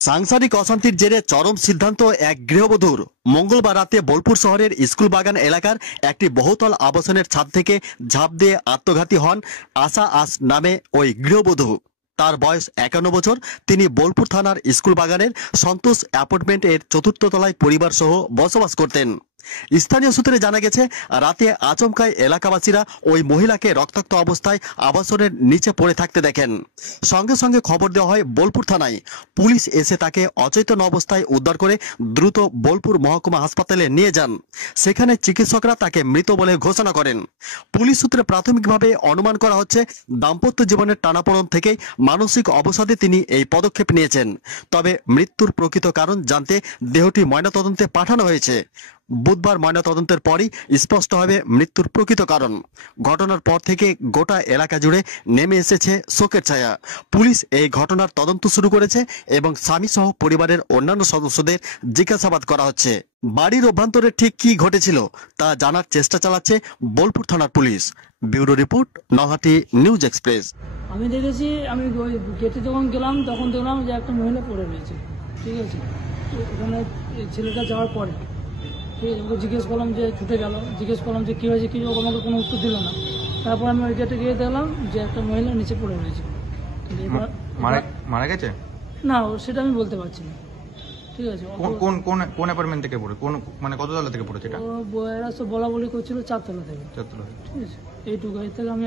সাংসারিক অশান্তির জেরে চরম সিদ্ধান্ত এক গৃহবধূর। মঙ্গলবার রাতে বোলপুর শহরের স্কুল বাগান এলাকার একটি বহুতল আবাসনের ছাদ থেকে ঝাঁপ দিয়ে আত্মঘাতী হন আশা আস নামে ওই গৃহবধূ। তার বয়স 51 বছর। তিনি বোলপুর থানার স্কুল বাগানের সন্তোষ অ্যাপার্টমেন্টের চতুর্থ তলায় পরিবার সহ বসবাস করতেন। স্থানীয় সূত্রে জানা গেছে, রাতে আচমকায় এলাকাবাসীরা ওই মহিলাকে রক্তাক্ত অবস্থায় আবাসনের নিচে পড়ে থাকতে দেখেন। সঙ্গে সঙ্গে খবর দেওয়া হয় বোলপুর থানায়। পুলিশ এসে তাকে অচেতন অবস্থায় উদ্ধার করে দ্রুত বোলপুর মহকুমা হাসপাতালে নিয়ে যান। সেখানে চিকিৎসকরা তাকে মৃত বলে ঘোষণা করেন। পুলিশ সূত্রে প্রাথমিকভাবে অনুমান করা হচ্ছে, দাম্পত্য জীবনের টানাপোড়েন থেকেই মানসিক অবসাদে তিনি এই পদক্ষেপ নিয়েছেন। তবে মৃত্যুর প্রকৃত কারণ জানতে দেহটি ময়নাতদন্তে পাঠানো হয়েছে। বুধবার ময়নাতদন্তের পরই স্পষ্ট হবে মৃত্যুর প্রকৃত কারণ। ঘটনার পর থেকে গোটা এলাকা জুড়ে নেমে এসেছে শোকের ছায়া। পুলিশ এই ঘটনার তদন্ত শুরু করেছে এবং স্বামী সহ পরিবারের অন্যান্য সদস্যদের জিজ্ঞাসাবাদ করা হচ্ছে। বাড়ির অভ্যন্তরে ঠিক কি ঘটেছিল তা জানার চেষ্টা চালাচ্ছে বোলপুর থানার police. Bureau report, Nalhati news express. আমি দেখেছি, আমি ওই গেটে যখন গেলাম তখন দেখলাম যে একটা মহিলা পড়ে রয়েছে। ঠিক আছে, তো ওখানে ছেলেটা যাওয়ার পরে ঠিক আছে, ওকে জিজ্ঞেস করলাম যে ছুটে গেল, জিজ্ঞেস করলাম যে কী হয়েছে, ও আমাকে কোনো উত্তর দিল না। তারপর আমি ওই গেটে গিয়ে দেখলাম যে একটা মহিলা নিচে পড়ে রয়েছে। মারা গেছে না, সেটা আমি বলতে পারছি না। ঠিক আছে, কোন কোন কোন অ্যাপার্টমেন্ট থেকে পড়ে, কোন মানে কত তলা থেকে পড়েছে এটা? এরা সব বলা বলি করছিল 4 তলা থেকে। 4 তলা। ঠিক আছে, এইটুকু এর থেকে আমি